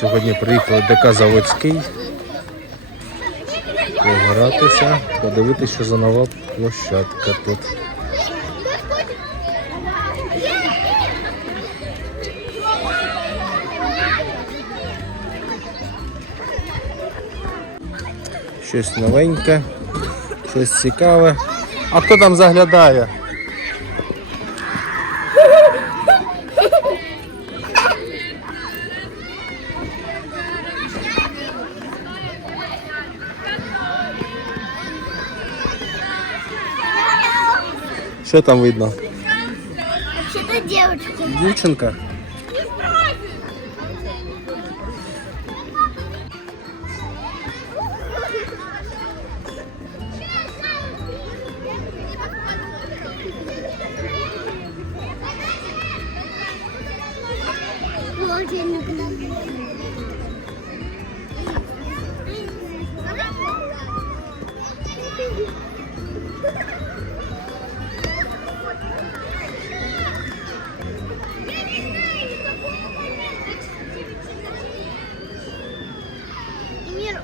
Сьогодні приїхали ДК Заводський. Погратися, подивитися, що за нова площадка тут. Щось новеньке, щось цікаве. А хто там заглядає? Що там видно? Вообще-то девочка. Дівчинка?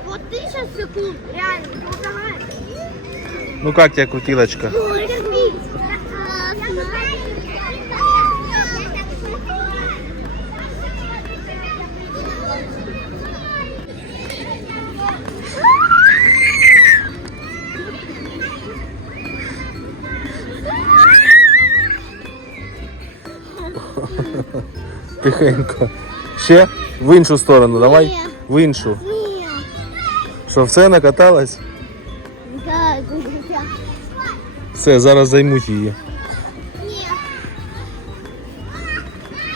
вот ты сейчас секунд, реально, ты удагаешь. Ну как тебе крутилочка? Тихенько. Ще в іншу сторону, давай. Ні. В іншу. Що все накаталась? Да. Все, зараз займуть її.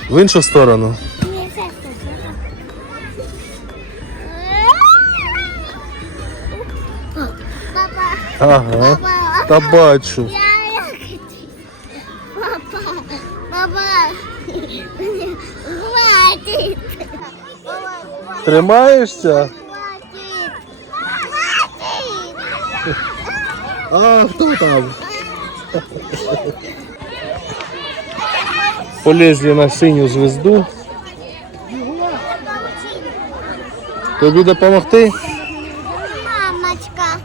В іншу сторону. Не Папа, Ага. папа, Та бачу. я. Папа, папа. Тримаєшся? А хто там? Полезли на синю звезду. Тобі допомогти? Мамочка.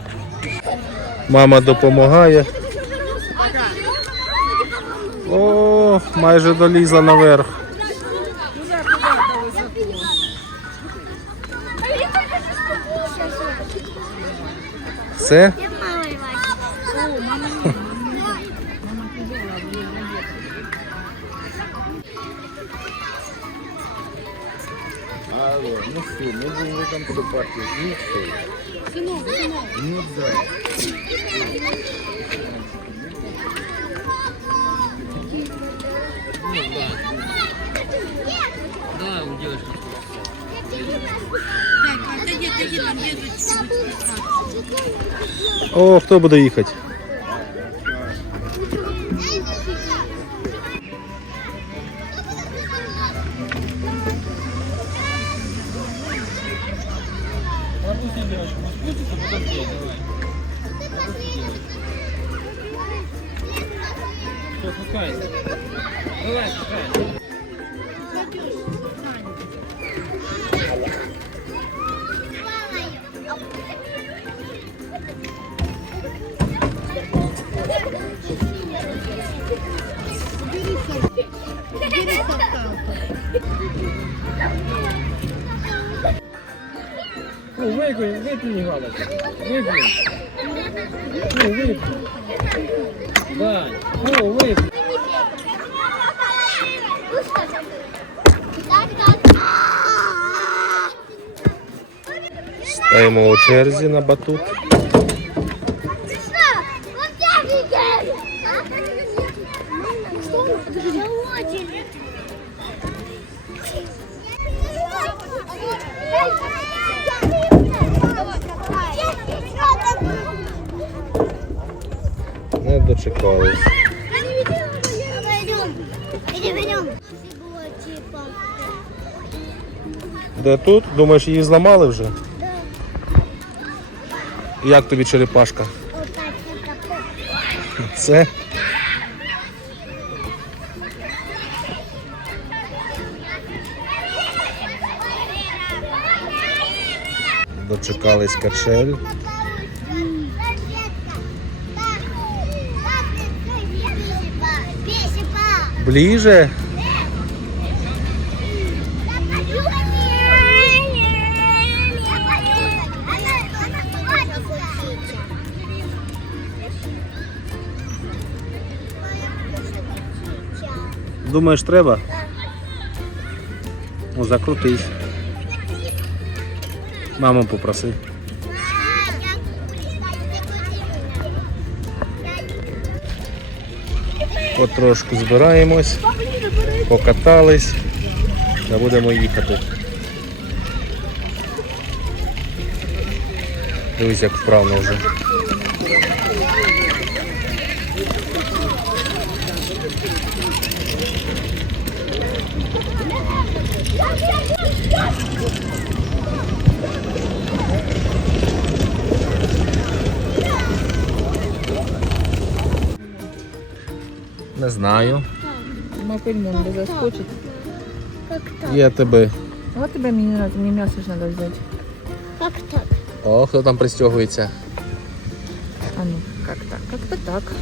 Мама допомагає. О, майже долізла наверх. Все? Алло, ну все, мы будем в этом партию. Ну все. Ну да. Да, у девушки. О, хто буде їхати? Все, пускайся. Давай, пускай. Вигуль, виплюнь галочку. Виплюнь. Ну, виплюнь. да, ну, виплюнь. Стаємо у Черзи на батут. Thank you. Дочекались. Де тут? Думаєш, її зламали вже? Як тобі черепашка? Це? Дочекались качель. Ближе. Думаєш, треба? Ну, закрутись. Маму попроси. Потрошку збираємось, покатались та будемо їхати. Дивись, як вправно вже. Не знаю. Мапельмон заскочит. Как так? Я тебе. Вот тебе мне не надо, мне мясо же надо взять. Как так? О, хто там пристягується? А ну, как так? Как-то так. Так,